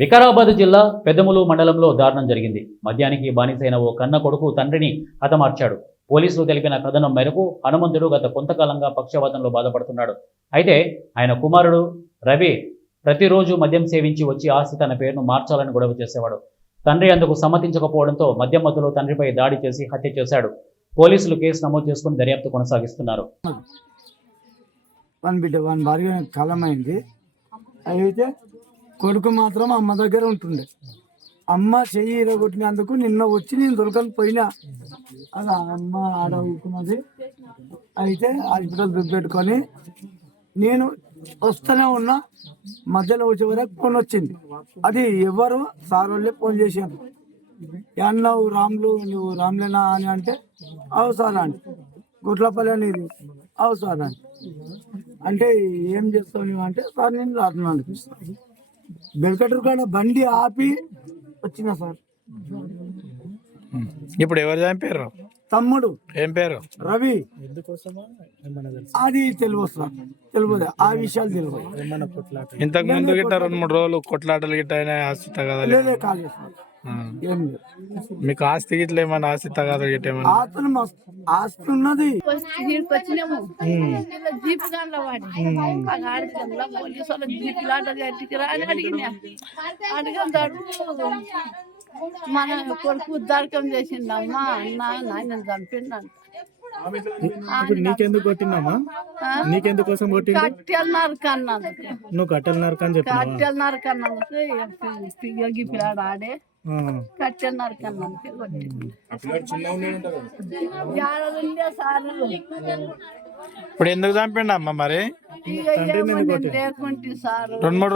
వికారాబాద్ జిల్లా పెద్దములు మండలంలో దారుణం జరిగింది. మద్యానికి బానిసైన ఓ కన్న కొడుకు తండ్రిని హతమార్చాడు. పోలీసులు తెలిపిన కథనం మేరకు హనుమంతుడు గత కొంతకాలంగా పక్షవాతంలో బాధపడుతున్నాడు. అయితే ఆయన కుమారుడు రవి ప్రతిరోజు మద్యం సేవించి వచ్చి ఆస్తి తన పేరును మార్చాలని గొడవ చేసేవాడు. తండ్రి అందుకు సమ్మతించకపోవడంతో మద్యం మత్తులో తండ్రిపై దాడి చేసి హత్య చేశాడు. పోలీసులు కేసు నమోదు చేసుకుని దర్యాప్తు కొనసాగిస్తున్నారు. వాని భార్య కాలమైంది. అయితే కొడుకు మాత్రం అమ్మ దగ్గర ఉంటుండే. అమ్మ చెయ్యి ఇరగొట్టినందుకు నిన్న వచ్చి నేను దొరకని పోయినా. అలా అమ్మ ఆడ ఊరుకున్నది. అయితే హాస్పిటల్ పెట్టుకొని నేను వస్తూనే ఉన్నా. మధ్యలో వచ్చే వరకు ఫోన్ వచ్చింది. అది ఎవరు సార్ వాళ్ళే ఫోన్ చేశాను. అన్నావు రాములు, నువ్వు రాములేనా అని అంటే అవు సార్ అని. గుట్లపల్లి అనేది అవు సార్ అని అంటే ఏం చేస్తావు నువ్వు అంటే సార్ నేను రాత్రి అనిపిస్తాను. బెల్కటర్ కాడ బండి ఆపి వచ్చిన సార్. ఇప్పుడు ఎవరు చంపారు? తమ్ముడు. ఏం పేరు? రవి. అది తెలియదు సార్, తెలియదు ఆ విషయాలు తెలియదు. ఇంతకు ముందు గిట్ట 2-3 రోజులు కొట్లాటలు గిట్ట అయినా ఆస్తి తగదా? కాలేదు సార్, ఏం లేదు. మీకు ఆస్తి గిట్ల ఏమన్నా ఆస్తి తగదా గిట్ట ఏమన్నా? ఆస్తి ఉన్నది. మన కొడుకు ఉద్దారకం చేసిండమ్మా నాయన చంపిండంట. నీకెందుకు కొట్టిందమ్మా? నీకెందుకోసం కొట్టి? కట్టెలు నరకన్నందుకు. నువ్వు కట్టెలు నరకని కట్టెలు నరకన్నందుకు పిల్లకి పిల్లాడు ఆడే కట్టెలు నరకన్నందుకే కొట్టింది. సారు ఇప్పుడు ఎందుకు చంపిండమ్మా మరి? లేకుంటే సారు 2-3